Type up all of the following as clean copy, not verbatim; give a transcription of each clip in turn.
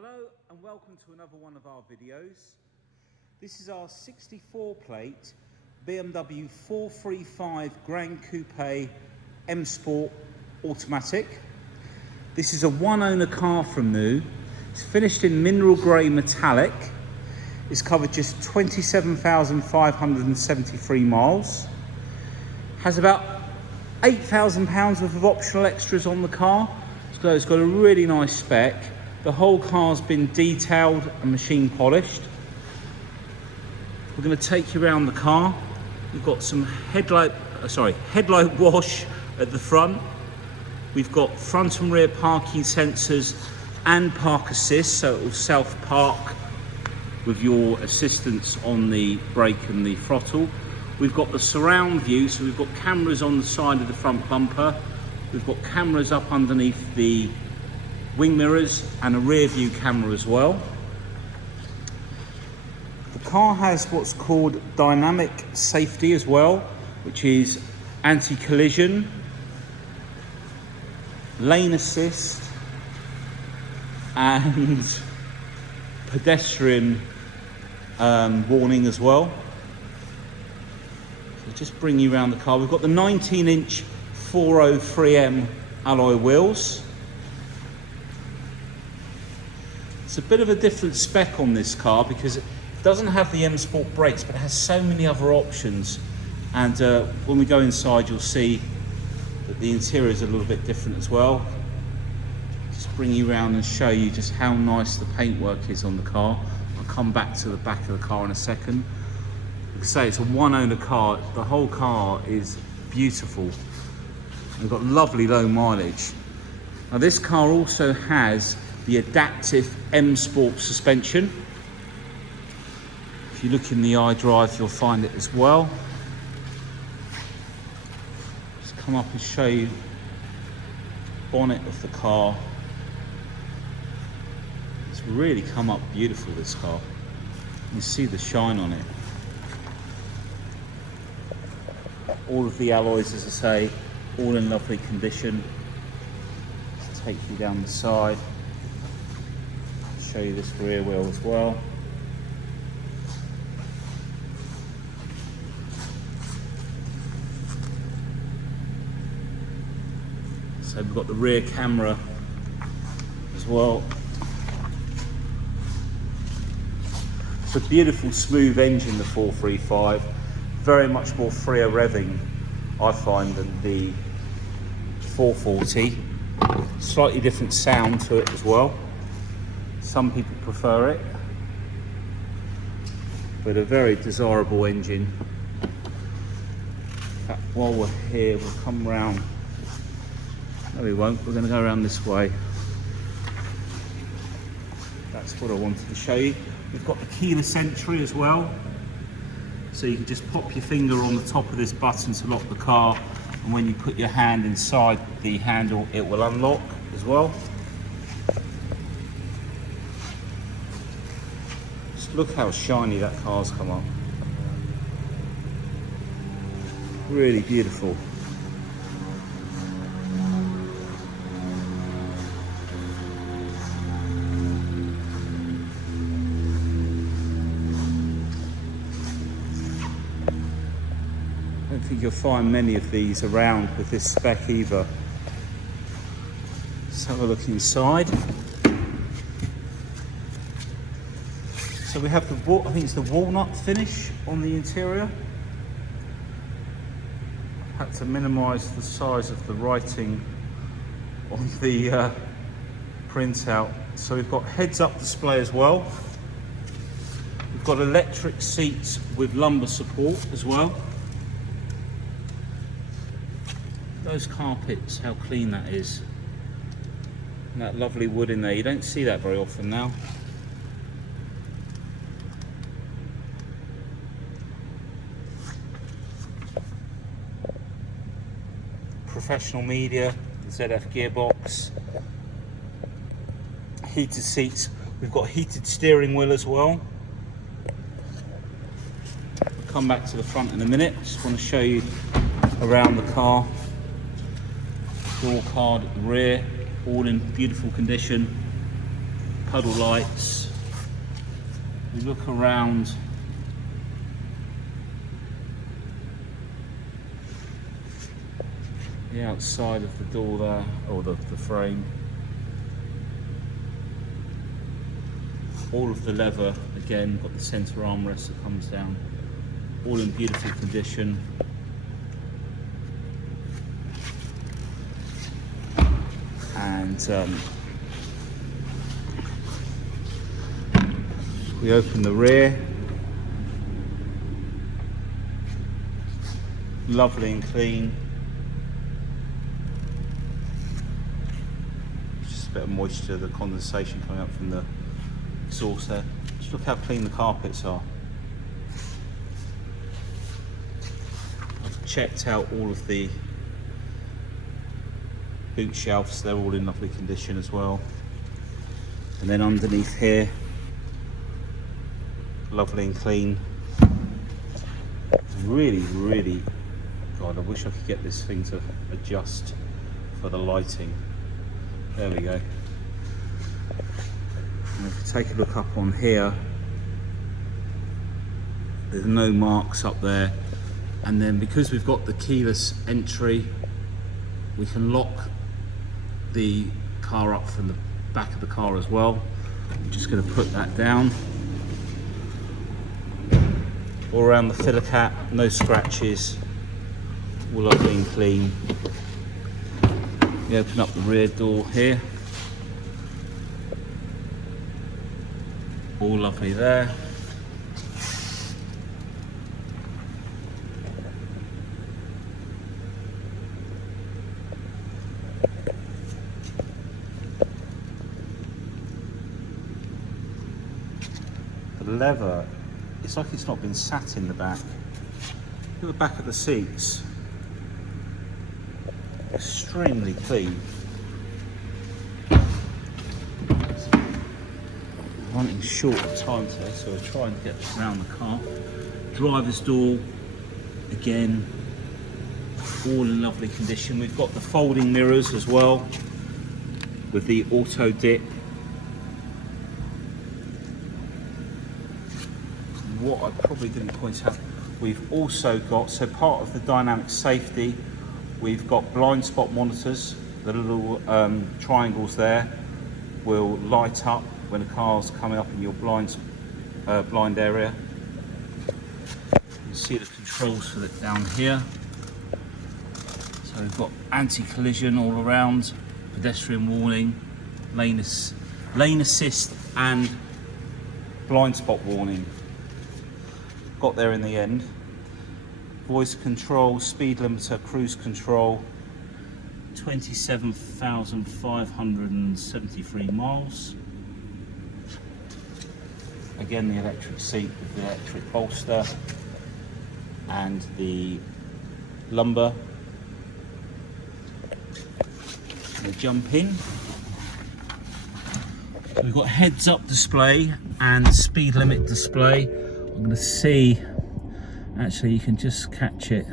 Hello and welcome to another one of our videos. This is our 64 plate BMW 435 Gran Coupe M Sport automatic. This is a one owner car from new. It's finished in mineral grey metallic. It's covered just 27,573 miles. Has about £8,000 worth of optional extras on the car. So it's got a really nice spec. The whole car's been detailed and machine polished. We're going to take you around the car. We've got some headlight wash at the front. We've got front and rear parking sensors and park assist, so it will self-park with your assistance on the brake and the throttle. We've got the surround view, so we've got cameras on the side of the front bumper. We've got cameras up underneath the wing mirrors and a rear view camera as well. The car has what's called dynamic safety as well, which is anti-collision, lane assist and pedestrian warning as well. So just bring you around the car. We've got the 19-inch 403M alloy wheels. It's a bit of a different spec on this car because it doesn't have the M Sport brakes, but it has so many other options. And when we go inside, you'll see that the interior is a little bit different as well. Just bring you around and show you just how nice the paintwork is on the car. I'll come back to the back of the car in a second. Like I say, it's a one owner car. The whole car is beautiful. We've got lovely low mileage. Now this car also has the adaptive M Sport suspension. If you look in the iDrive, you'll find it as well. Just come up and show you the bonnet of the car. It's really come up beautiful, this car. You see the shine on it. All of the alloys, as I say, all in lovely condition. Let's take you down the side. Show you this rear wheel as well. So we've got the rear camera as well. It's a beautiful smooth engine, the 435, very much more freer revving I find than the 440. Slightly different sound to it as well. Some people prefer it, but a very desirable engine. In fact, while we're here, we'll come round. No, we won't. We're going to go around this way. That's what I wanted to show you. We've got the keyless entry as well, so you can just pop your finger on the top of this button to lock the car, and when you put your hand inside the handle, it will unlock as well. Look how shiny that car's come up. Really beautiful. I don't think you'll find many of these around with this spec either. Let's have a look inside. So we have the, I think it's the walnut finish on the interior. Had to minimise the size of the writing on the printout. So we've got heads-up display as well. We've got electric seats with lumbar support as well. Those carpets, how clean that is. And that lovely wood in there, you don't see that very often now. Professional media, the ZF gearbox, heated seats. We've got heated steering wheel as well. We'll come back to the front in a minute. Just want to show you around the car. Door card at the rear, all in beautiful condition. puddle lights. We look around. The outside of the door there, or the frame. All of the leather, again, got the centre armrest that comes down. All in beautiful condition. And we open the rear. Lovely and clean. Just a bit of moisture, the condensation coming up from the exhaust there. Just look how clean the carpets are. I've checked out all of the boot shelves, they're all in lovely condition as well. And then underneath here, lovely and clean. Really, really, God, I wish I could get this thing to adjust for the lighting. There we go. And if you take a look up on here, there's no marks up there. And then because we've got the keyless entry, we can lock the car up from the back of the car as well. I'm just going to put that down. All around the filler cap, no scratches, all lovely and clean. You open up the rear door here, all lovely there. The leather, it's like it's not been sat in the back. Look at the back of the seats. Extremely clean. Running short of time today, so we'll try and get around the car. Driver's door, again, all in lovely condition. We've got the folding mirrors as well, with the auto dip. What I probably didn't point out, we've also got, so part of the dynamic safety, we've got blind spot monitors. The little triangles there will light up when a car's coming up in your blind area. You can see the controls for it down here. So we've got anti-collision all around, pedestrian warning, lane assist and blind spot warning. Got there in the end. Voice control, speed limiter, cruise control, 27,573 miles. Again, the electric seat with the electric bolster and the lumbar. The jump in. So we've got heads up display and speed limit display. I'm going to see, actually you can just catch it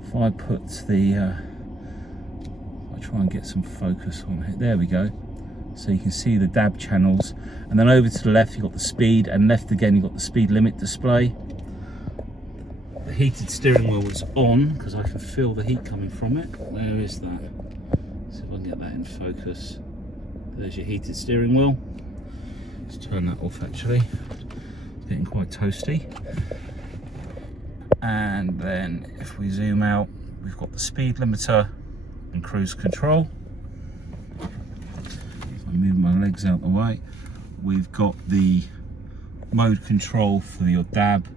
if I put the, I'll try and get some focus on it. There we go. So you can see the DAB channels, and then over to the left you've got the speed, and left again you've got the speed limit display. The heated steering wheel is on because I can feel the heat coming from it. Where is that? See if I can get that in focus. There's your heated steering wheel. Let's turn that off actually. Getting quite toasty. And then if we zoom out, we've got the speed limiter and cruise control. If I move my legs out the way, we've got the mode control for your DAB,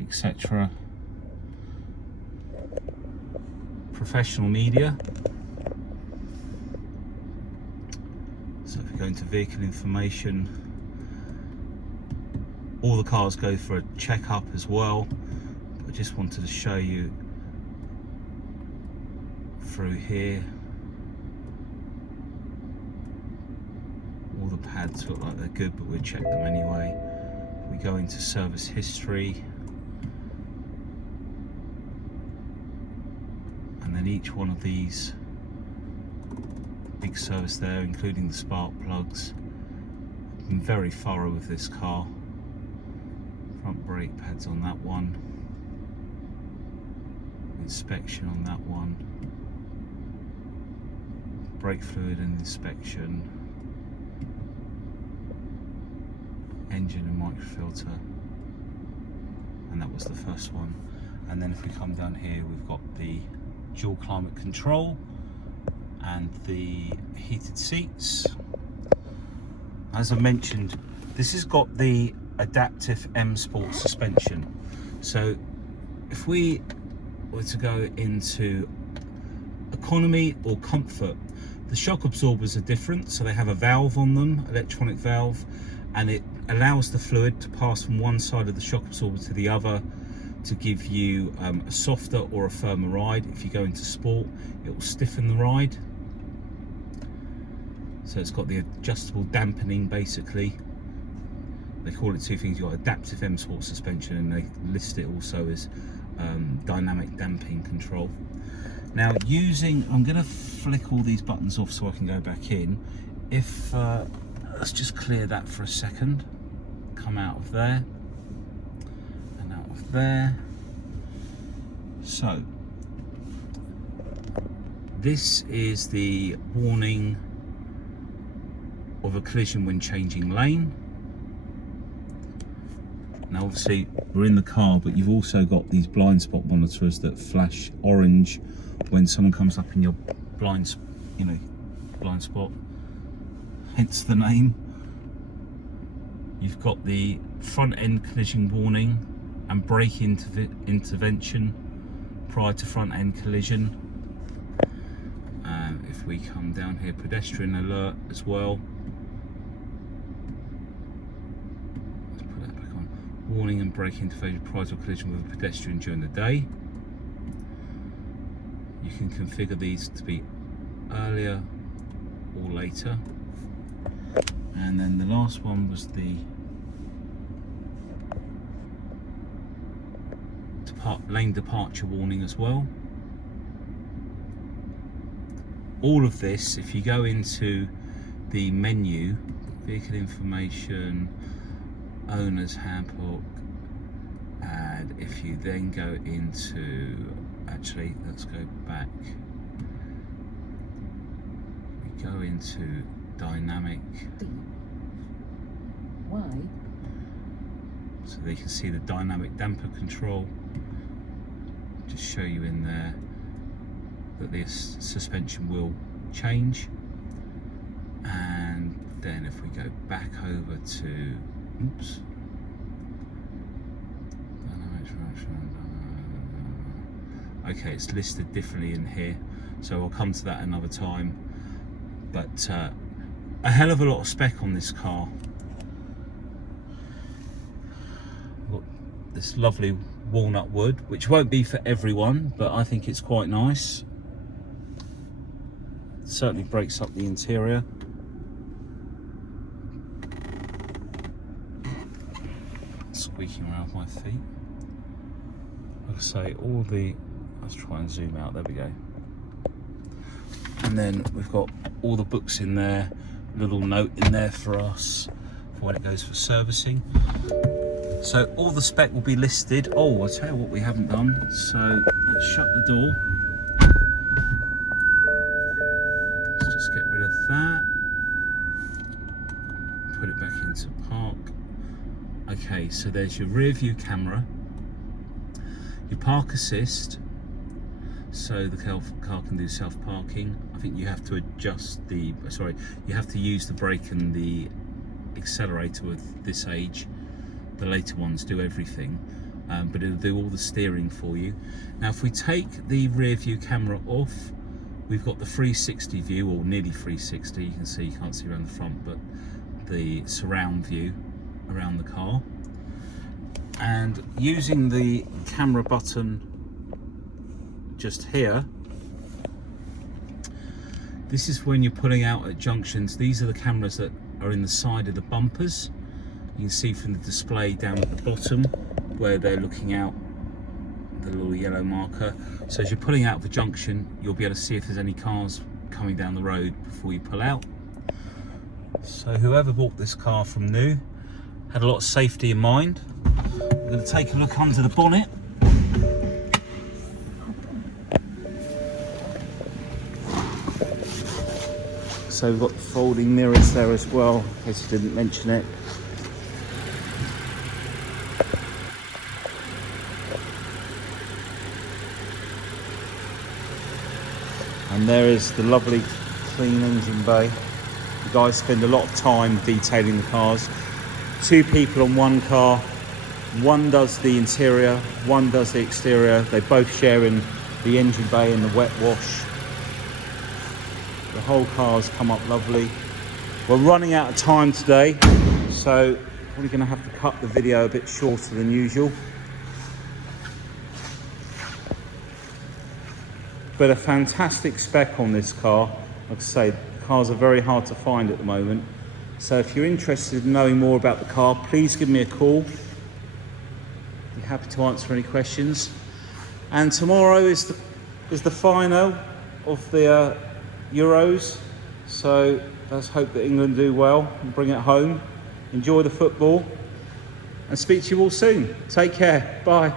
etc. Professional media. So if we go into vehicle information, all the cars go for a checkup as well. But I just wanted to show you through here. All the pads look like they're good, but we'll check them anyway. We go into service history. And then each one of these, big service there, including the spark plugs, been very thorough with this car. Front brake pads on that one. Inspection on that one. Brake fluid and inspection. Engine and microfilter. And that was the first one. And then if we come down here, we've got the dual climate control and the heated seats. As I mentioned, this has got the adaptive M Sport suspension. So if we were to go into economy or comfort, the shock absorbers are different. So they have a valve on them, electronic valve, and it allows the fluid to pass from one side of the shock absorber to the other to give you a softer or a firmer ride. If you go into sport, it will stiffen the ride. So it's got the adjustable dampening, basically. They call it two things. You've got adaptive M Sport suspension, and they list it also as dynamic damping control. Now I'm going to flick all these buttons off so I can go back in. If let's just clear that for a second. Come out of there and out of there. So this is the warning of a collision when changing lane. Now obviously we're in the car, but you've also got these blind spot monitors that flash orange when someone comes up in your blind spot, hence the name. You've got the front end collision warning and brake intervention prior to front end collision. If we come down here, pedestrian alert as well. Let's put that back on. Warning and brake intervention prior to collision with a pedestrian during the day. You can configure these to be earlier or later. And then the last one was the lane departure warning as well. All of this, if you go into the menu, vehicle information, owner's handbook, and if you then go into, actually let's go back, we go into dynamic, why? So they can see the dynamic damper control. Just show you in there that this suspension will change. And then if we go back over to, oops, okay, it's listed differently in here, so I'll come to that another time. But a hell of a lot of spec on this car. Got this lovely walnut wood, which won't be for everyone, but I think it's quite nice. It certainly breaks up the interior. Squeaking around my feet. Like I say, let's try and zoom out, there we go. And then we've got all the books in there, little note in there for us for when it goes for servicing. So all the spec will be listed. Oh, I'll tell you what we haven't done. So let's shut the door. Let's just get rid of that. Put it back into park. Okay, so there's your rear view camera, your park assist, so the car can do self-parking. I think you have to adjust you have to use the brake and the accelerator with this age. The later ones do everything, but it'll do all the steering for you. Now if we take the rear view camera off, we've got the 360 view, or nearly 360. You can see, you can't see around the front, but the surround view around the car. And using the camera button just here, this is when you're pulling out at junctions. These are the cameras that are in the side of the bumpers. You can see from the display down at the bottom where they're looking out, the little yellow marker. So as you're pulling out of the junction, you'll be able to see if there's any cars coming down the road before you pull out. So whoever bought this car from new had a lot of safety in mind. We're going to take a look under the bonnet. So we've got the folding mirrors there as well, in case you didn't mention it. And there is the lovely clean engine bay. The guys spend a lot of time detailing the cars. 2 people on one car. One does the interior, one does the exterior. They both share in the engine bay and the wet wash. The whole car's come up lovely. We're running out of time today, so probably going to have to cut the video a bit shorter than usual. But a fantastic spec on this car. Like I say, cars are very hard to find at the moment. So if you're interested in knowing more about the car, please give me a call. Be happy to answer any questions. And tomorrow is the final of the Euros. So let's hope that England do well and bring it home. Enjoy the football and speak to you all soon. Take care. Bye.